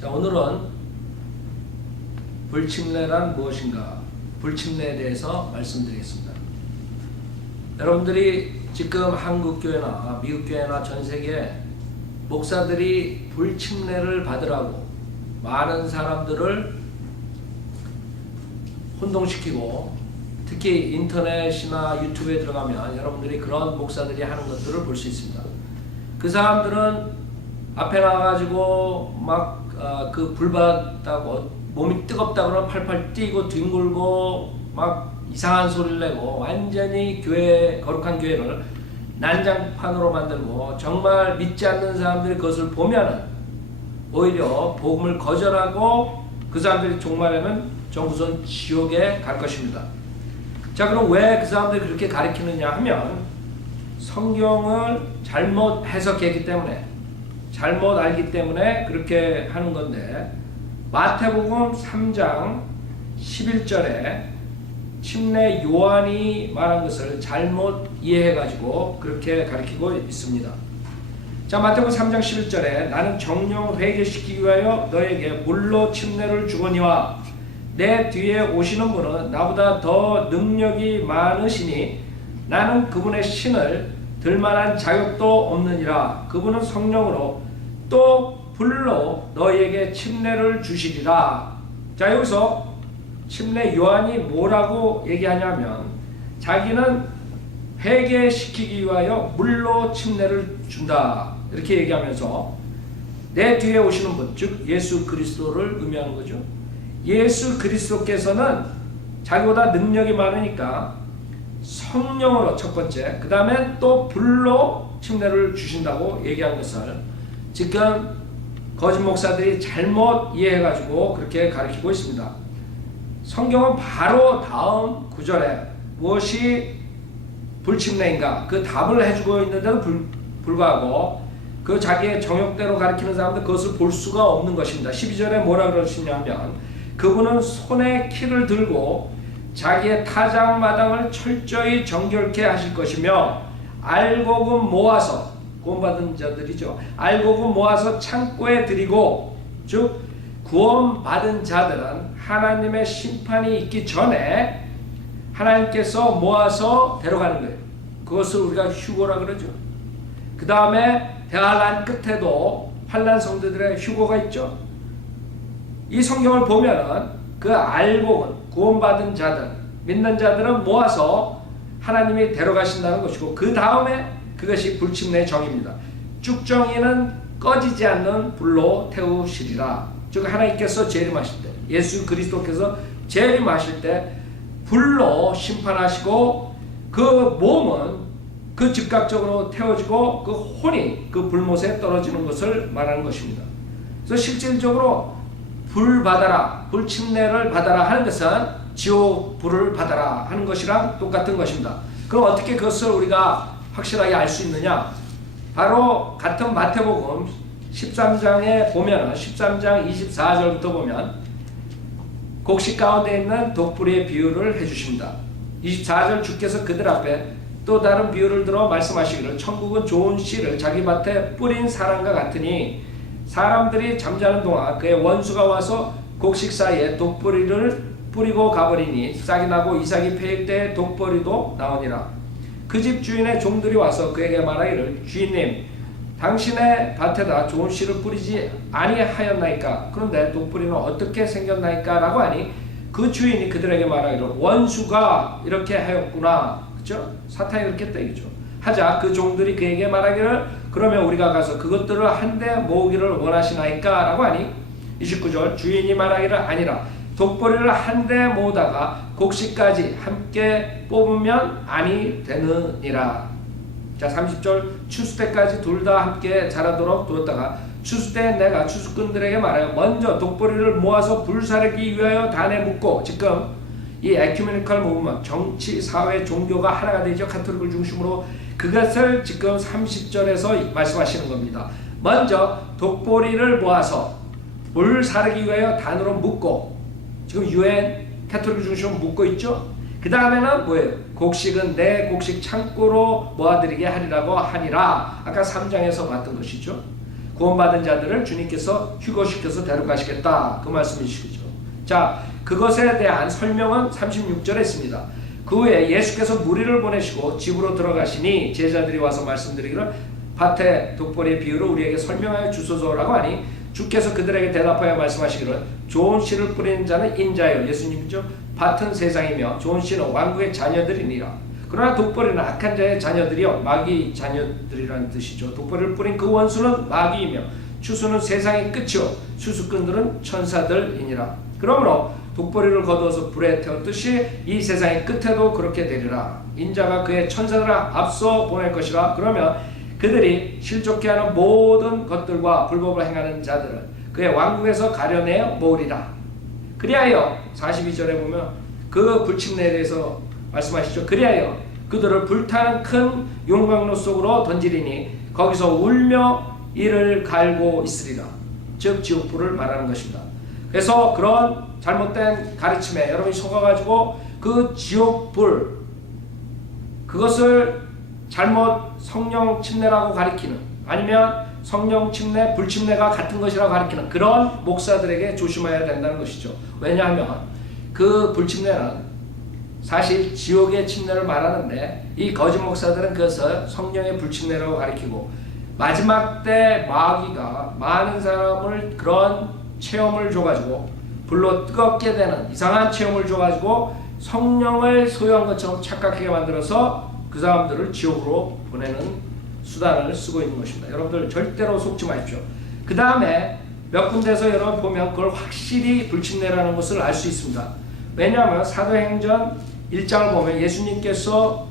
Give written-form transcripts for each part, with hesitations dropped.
자, 오늘은 불침례란 무엇인가? 불침례에 대해서 말씀드리겠습니다. 여러분들이 지금 한국교회나 미국교회나 전세계 목사들이 불침례를 받으라고 많은 사람들을 혼동시키고, 특히 인터넷이나 유튜브에 들어가면 여러분들이 그런 목사들이 하는 것들을 볼 수 있습니다. 그 사람들은 앞에 나와가지고 막 그 불받다고 몸이 뜨겁다 그러면 팔팔 뛰고 뒹굴고 막 이상한 소리를 내고 완전히 거룩한 교회를 난장판으로 만들고, 정말 믿지 않는 사람들이 그것을 보면은 오히려 복음을 거절하고 그 사람들이 종말에는 정구선 지옥에 갈 것입니다. 자, 그럼 왜 그 사람들이 그렇게 가르치느냐 하면 성경을 잘못 해석했기 때문에, 잘못 알기 때문에 그렇게 하는 건데, 마태복음 3장 11절에 침례 요한이 말한 것을 잘못 이해해가지고 그렇게 가르치고 있습니다. 자, 마태복음 3장 11절에 나는 정령 회개시키기 위하여 너에게 물로 침례를 주거니와 내 뒤에 오시는 분은 나보다 더 능력이 많으시니 나는 그분의 신을 들만한 자격도 없느니라. 그분은 성령으로 또 불로 너희에게 침례를 주시리라. 자, 여기서 침례 요한이 뭐라고 얘기하냐면 자기는 회개시키기 위하여 물로 침례를 준다, 이렇게 얘기하면서 내 뒤에 오시는 분, 즉 예수 그리스도를 의미하는 거죠. 예수 그리스도께서는 자기보다 능력이 많으니까 성령으로 첫 번째, 그 다음에 또 불로 침례를 주신다고 얘기한 것을 지금 거짓 목사들이 잘못 이해해가지고 그렇게 가르치고 있습니다. 성경은 바로 다음 구절에 무엇이 불침례인가 그 답을 해주고 있는데도 불구하고 그 자기의 정욕대로 가르치는 사람들 그것을 볼 수가 없는 것입니다. 12절에 뭐라 그러시냐면 그분은 손에 키를 들고 자기의 타작마당을 철저히 정결케 하실 것이며 알곡은 모아서, 구원받은 자들이죠, 알곡은 모아서 창고에 들이고, 즉 구원받은 자들은 하나님의 심판이 있기 전에 하나님께서 모아서 데려가는 거예요. 그것을 우리가 휴거라 그러죠. 그 다음에 대환란 끝에도 환란 성도들의 휴거가 있죠. 이 성경을 보면은 그 알곡은 구원받은 자들, 믿는 자들은 모아서 하나님이 데려가신다는 것이고, 그 다음에 그것이 불침례의 정입니다. 쭉정이는 꺼지지 않는 불로 태우시리라. 즉 하나님께서 재림하실 때, 예수 그리스도께서 재림하실 때 불로 심판하시고 그 몸은 그 즉각적으로 태워지고 그 혼이 그 불못에 떨어지는 것을 말하는 것입니다. 그래서 실질적으로 불 받아라, 불침례를 받아라 하는 것은 지옥 불을 받아라 하는 것이랑 똑같은 것입니다. 그럼 어떻게 그것을 우리가 확실하게 알 수 있느냐? 바로 같은 마태복음 13장에 보면 13장 24절부터 보면 곡식 가운데 있는 독불이의 비유를 해주십니다. 24절 주께서 그들 앞에 또 다른 비유를 들어 말씀하시기를 천국은 좋은 씨를 자기 밭에 뿌린 사람과 같으니 사람들이 잠자는 동안 그의 원수가 와서 곡식 사이에 독보리를 뿌리고 가버리니 싹이 나고 이삭이 패일 때 독보리도 나오니라. 그 집 주인의 종들이 와서 그에게 말하기를 주인님 당신의 밭에다 좋은 씨를 뿌리지 아니하였나이까? 그런데 독보리는 어떻게 생겼나이까? 라고 하니 그 주인이 그들에게 말하기를 원수가 이렇게 하였구나. 그렇죠? 사탄이 그렇게 했다 이거죠. 하자 그 종들이 그에게 말하기를 그러면 우리가 가서 그것들을 한데 모으기를 원하시나이까? 라고 하니 29절 주인이 말하기를 아니라 독보리를 한데 모으다가 곡식까지 함께 뽑으면 아니 되느니라. 자, 30절 추수 때까지 둘 다 함께 자라도록 두었다가 추수 때 내가 추수꾼들에게 말하여 먼저 독보리를 모아서 불사르기 위하여 단에 묶고, 지금 이 에큐메니컬 무브먼트, 정치, 사회, 종교가 하나가 되죠. 카톨릭을 중심으로 그것을 지금 30절에서 말씀하시는 겁니다. 먼저 독보리를 모아서 불사르기 위하여 단으로 묶고, 지금 UN 카톨릭 중심으로 묶고 있죠. 그 다음에는 뭐예요? 곡식은 내 곡식 창고로 모아드리게 하리라고 하니라. 아까 3장에서 봤던 것이죠. 구원받은 자들을 주님께서 휴거시켜서 데려가시겠다 그 말씀이시죠. 자, 그것에 대한 설명은 36절에 있습니다. 그 후에 예수께서 무리를 보내시고 집으로 들어가시니 제자들이 와서 말씀드리기를 밭에 독보리의 비유를 우리에게 설명하여 주소서라고 하니 주께서 그들에게 대답하여 말씀하시기를 좋은 씨를 뿌리는 자는 인자요 예수님이죠. 밭은 세상이며 좋은 씨는 왕국의 자녀들이니라. 그러나 독보리는 악한 자의 자녀들이요 마귀 자녀들이라는 뜻이죠. 독보리를 뿌린 그 원수는 마귀이며 추수는 세상의 끝이요 추수꾼들은 천사들이니라. 그러므로 독보리를 거두어서 불에 태웠듯이 이 세상의 끝에도 그렇게 되리라. 인자가 그의 천사들을 앞서 보낼 것이라. 그러면 그들이 실족케 하는 모든 것들과 불법을 행하는 자들을 그의 왕국에서 가려내어 모으리라. 그리하여 42절에 보면 그 불침례에 대해서 말씀하시죠. 그리하여 그들을 불타는 큰 용광로 속으로 던지리니 거기서 울며 이를 갈고 있으리라. 즉 지옥불을 말하는 것입니다. 그래서 그런 잘못된 가르침에 여러분이 속아가지고 그 지옥불 그것을 잘못 성령 침례라고 가리키는 아니면 성령 침례, 불침례가 같은 것이라고 가리키는 그런 목사들에게 조심해야 된다는 것이죠. 왜냐하면 그 불침례는 사실 지옥의 침례를 말하는데 이 거짓 목사들은 그것을 성령의 불침례라고 가리키고 마지막 때 마귀가 많은 사람을 그런 체험을 줘가지고 불로 뜨겁게 되는 이상한 체험을 줘가지고 성령을 소유한 것처럼 착각하게 만들어서 그 사람들을 지옥으로 보내는 수단을 쓰고 있는 것입니다. 여러분들 절대로 속지 마십시오. 그 다음에 몇 군데에서 여러분 보면 그걸 확실히 불침례라는 것을 알 수 있습니다. 왜냐하면 사도행전 1장을 보면 예수님께서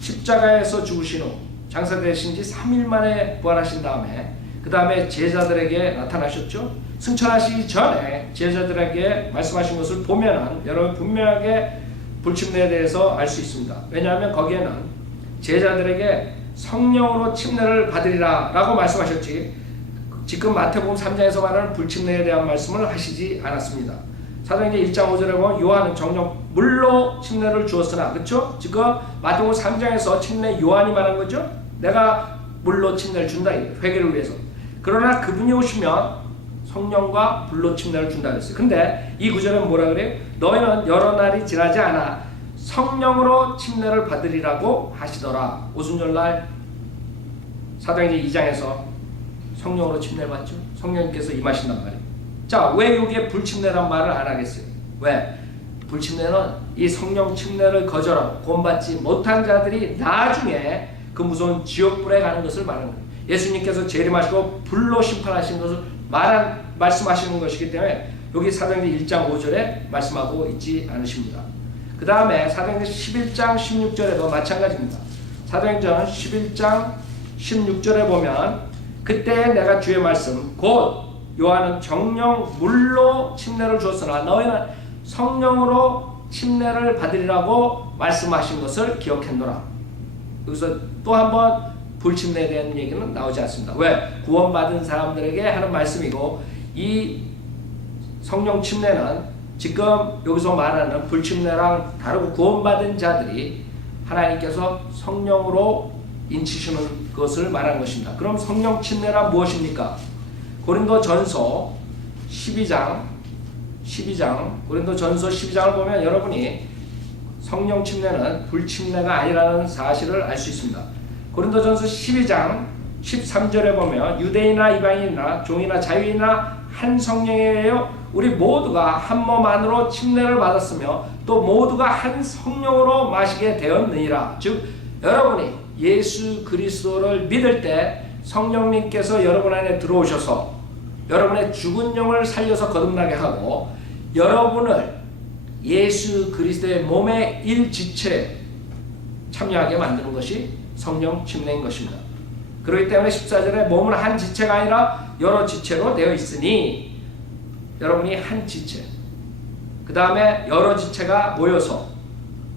십자가에서 죽으신 후 장사되신 지 3일 만에 부활하신 다음에 그 다음에 제자들에게 나타나셨죠. 승천하시기 전에 제자들에게 말씀하신 것을 보면 여러분 분명하게 불침례에 대해서 알 수 있습니다. 왜냐하면 거기에는 제자들에게 성령으로 침례를 받으리라 라고 말씀하셨지 지금 마태복음 3장에서 말하는 불침례에 대한 말씀을 하시지 않았습니다. 사도행전 1장 5절에 보면 요한은 정령 물로 침례를 주었으나 그렇죠? 지금 마태복음 3장에서 침례 요한이 말한 거죠? 내가 물로 침례를 준다 회개를 위해서. 그러나 그분이 오시면 성령과 불로 침례를 준다 그랬어요. 근데 이 구절은 뭐라 그래요? 너희는 여러 날이 지나지 않아 성령으로 침례를 받으리라고 하시더라. 오순절날 사도행전 2장에서 성령으로 침례를 받죠. 성령님께서 임하신단 말이에요. 자, 왜 여기에 불침례란 말을 안 하겠어요? 왜? 불침례는 이 성령 침례를 거절하고 구원받지 못한 자들이 나중에 그 무서운 지옥불에 가는 것을 말하는 거예요. 예수님께서 재림하시고 불로 심판하신 것을 말씀하시는 것이기 때문에 여기 사도행전 1장 5절에 말씀하고 있지 않으십니다. 그 다음에 사도행전 11장 16절에도 마찬가지입니다. 사도행전 11장 16절에 보면 그때 내가 주의 말씀 곧 요한은 정령 물로 침례를 주었으나 너희는 성령으로 침례를 받으리라고 말씀하신 것을 기억했노라. 여기서 또 한번 불침례에 대한 얘기는 나오지 않습니다. 왜? 구원받은 사람들에게 하는 말씀이고 이 성령 침례는 지금 여기서 말하는 불침례랑 다르고 구원받은 자들이 하나님께서 성령으로 인치시는 것을 말하는 것입니다. 그럼 성령 침례란 무엇입니까? 고린도전서 12장 고린도전서 12장을 보면 여러분이 성령 침례는 불침례가 아니라는 사실을 알 수 있습니다. 고린도전서 12장 13절에 보면 유대인이나 이방인이나 종이나 자유인이나 한 성령이에요. 우리 모두가 한 몸 안으로 침례를 받았으며 또 모두가 한 성령으로 마시게 되었느니라. 즉 여러분이 예수 그리스도를 믿을 때 성령님께서 여러분 안에 들어오셔서 여러분의 죽은 영을 살려서 거듭나게 하고 여러분을 예수 그리스도의 몸의 일지체에 참여하게 만드는 것이 성령 침례인 것입니다. 그렇기 때문에 14절에 몸은 한 지체가 아니라 여러 지체로 되어 있으니 여러분이 한 지체 그 다음에 여러 지체가 모여서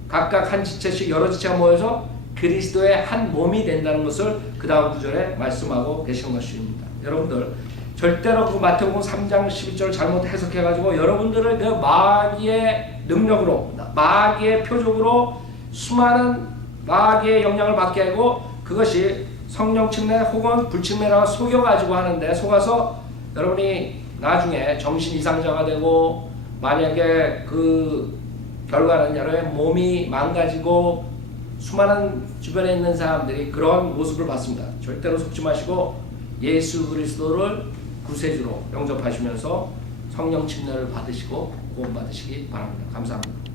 각각 한 지체씩 여러 지체가 모여서 그리스도의 한 몸이 된다는 것을 그 다음 구절에 말씀하고 계신 것입니다. 여러분들 절대로 그 마태복음 3장 11절을 잘못 해석해가지고 여러분들을 그 마귀의 능력으로 마귀의 표적으로 수많은 마귀의 영향을 받게 하고 그것이 성령 침례 혹은 불침례라고 속여가지고 하는데, 속아서 여러분이 나중에 정신 이상자가 되고 만약에 그 결과는 여러분의 몸이 망가지고 수많은 주변에 있는 사람들이 그런 모습을 봤습니다. 절대로 속지 마시고 예수 그리스도를 구세주로 영접하시면서 성령 침례를 받으시고 구원 받으시기 바랍니다. 감사합니다.